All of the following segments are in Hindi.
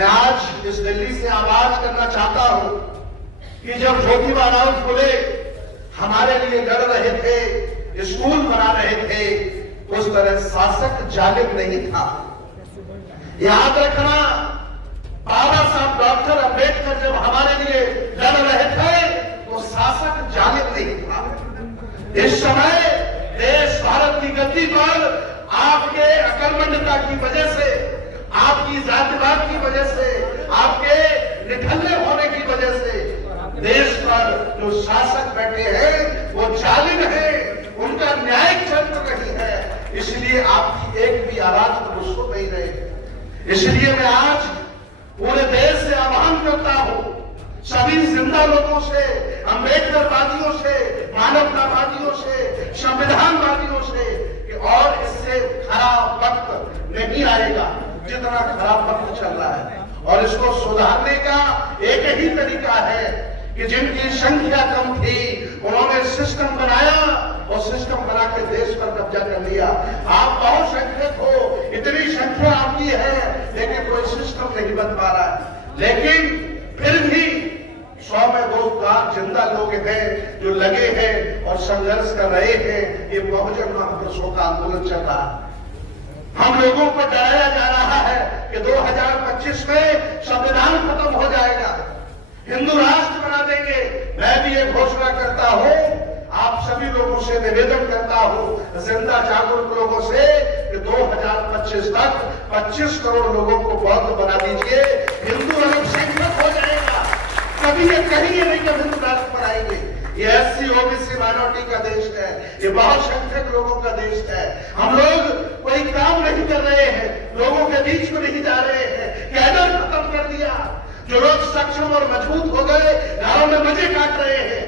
मैं आज इस दिल्ली से आवाज करना चाहता हूं कि जब ज्योतिबा राव फुले हमारे लिए लड़ रहे थे, स्कूल बना रहे थे, उस तरह शासक जालिम नहीं था। याद रखना, बाबा साहब डॉक्टर अंबेडकर जब हमारे लिए लड़ रहे थे तो शासक जालिम नहीं था। इस समय देश भारत की गद्दी पर आपके अकर्मण्यता की वजह से, आपकी जातिवाद की वजह से, आपके निठल्ले होने की वजह से देश पर जो शासक बैठे हैं वो जालिम है, उनका न्यायिक तंत्र नहीं है। इसलिए आपकी एक भी आवाज को वो सुन नहीं रहे। इसलिए मैं आज पूरे देश से आह्वान करता हूं, सभी जिंदा लोगों से, अम्बेडकरवादियों से, मानवतावादियों से, संविधानवादियों से कि और इससे खराब वक्त नहीं आएगा जितना खराब वक्त चल रहा है। और इसको सुधारने का एक ही तरीका है कि जिनकी संख्या कम थी उन्होंने सिस्टम बनाया और सिस्टम बना के देश पर कब्जा कर लिया। आप बहुत संख्यक हो, इतनी संख्या आपकी है, लेकिन कोई सिस्टम नहीं बन पा रहा है। लेकिन फिर भी 100 में 2 जिंदा लोग हैं जो लगे हैं और संघर्ष कर रहे हैं। ये बहुजन महापुरुषों का आंदोलन चल रहा है। हम लोगों को डराया जा रहा है कि 2025 में संविधान खत्म हो जाएगा, हिंदू राष्ट्र बना देंगे। मैं भी ये घोषणा करता हूं, आप सभी लोगों से निवेदन करता हूं, जिंदा जागरूक लोगों से कि 2025 तक 25 करोड़ लोगों को बौद्ध बना दीजिए, हिंदू अल्पसंख्यक हो जाएगा। कभी ये कहेंगे नहीं कि हिंदू राष्ट्र बनाएंगे। ये एससी ओबीसी माइनॉरिटी का देश है, ये बहुत संख्यक लोगों का देश है। हम लोग कोई काम नहीं कर रहे हैं, लोगों के बीच में नहीं जा रहे हैं, कैडर खत्म कर दिया। जो लोग सक्षम और मजबूत हो गए घरों में मजे काट रहे हैं।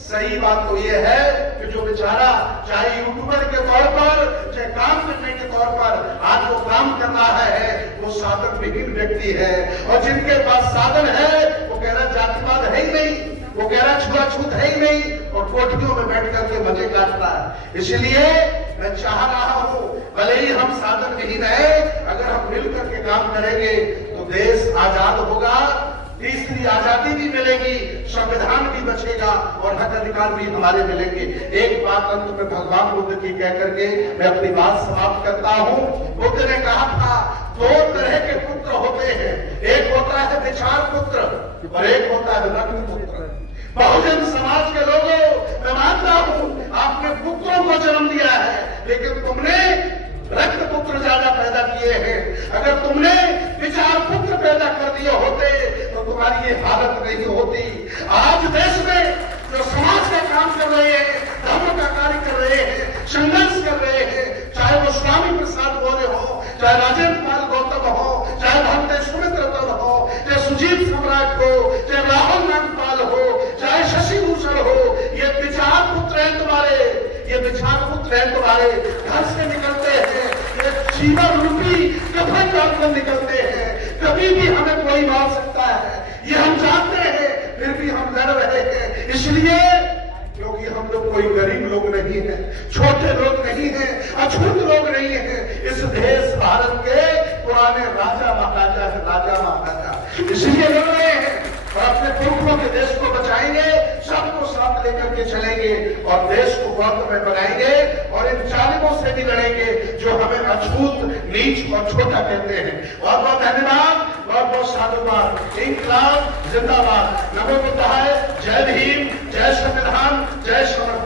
सही बात तो यह है कि जो बेचारा चाहे यूट्यूबर के तौर पर, चाहे काम करने के तौर पर आज वो काम कर रहा है, वो साधन विहीन व्यक्ति है। और जिनके पास साधन है वो कह रहा जातिवाद है ही नहीं, वो कह रहा छुआछूत है ही नहीं, और कोठियों में बैठ करके मजे काट रहा है। इसलिए मैं चाह रहा हूं, भले ही हम साधन विहीन है, अगर हम मिलकर के काम करेंगे तो देश आजाद होगा, तीसरी आजादी भी मिलेगी, संविधान भी बचेगा और हक अधिकार भी हमारे मिलेंगे। एक बात अंत में भगवान बुद्ध की कह करके मैं अपनी बात समाप्त करता हूं। बुद्ध ने कहा था 2 तरह के पुत्र होते हैं, एक होता है विचार पुत्र और एक होता है रक्त पुत्र। बहुजन समाज के लोगों, मैं मानता हूं आपने पुत्रों को जन्म दिया है, लेकिन तुमने रक्त पुत्र ज्यादा पैदा किए हैं। अगर तुमने विचार पुत्र पैदा कर दिए होते तो तुम्हारी ये हालत नहीं होती। आज देश में जो समाज का काम कर रहे हैं, धर्म का कार्य कर रहे हैं, संघर्ष कर रहे हैं, चाहे वो स्वामी प्रसाद गोरे हो, चाहे राजेंद्र पाल गौतम हो, चाहे भक्ते सुमित्र हो, चाहे सुजीत सम्राट हो, चाहे राहुल नागपाल हो, चाहे शशि भूषण हो, ये विचार पुत्र हैं तुम्हारे, ये विचार पुत्र हैं तुम्हारे। घर से निकलते हैं, ये जीवन रूपी कफन डालकर निकलते हैं। कभी भी हमें कोई मार सकता है, ये हम जानते हैं, फिर भी हम लड़ रहे हैं। इसलिए क्योंकि हम लोग कोई गरीब लोग नहीं है, छोटे लोग नहीं है, अछूत लोग नहीं है। इस देश भारत के पुराने राजा महाराजा है, राजा महाराजा, इसलिए लड़ रहे हैं और अपने पुरखों के देश को बचाएंगे, सबको साथ लेकर के चलेंगे और देश को बौद्ध में बनाएंगे और इन जालिमों से भी लड़ेंगे जो हमें अछूत, नीच और छोटा कहते हैं। बहुत बहुत धन्यवाद, बहुत बहुत साधुवाद। इंकलाब जिंदाबाद। नमो बुद्धाय। जय भीम, जय संविधान, जय समर्थ।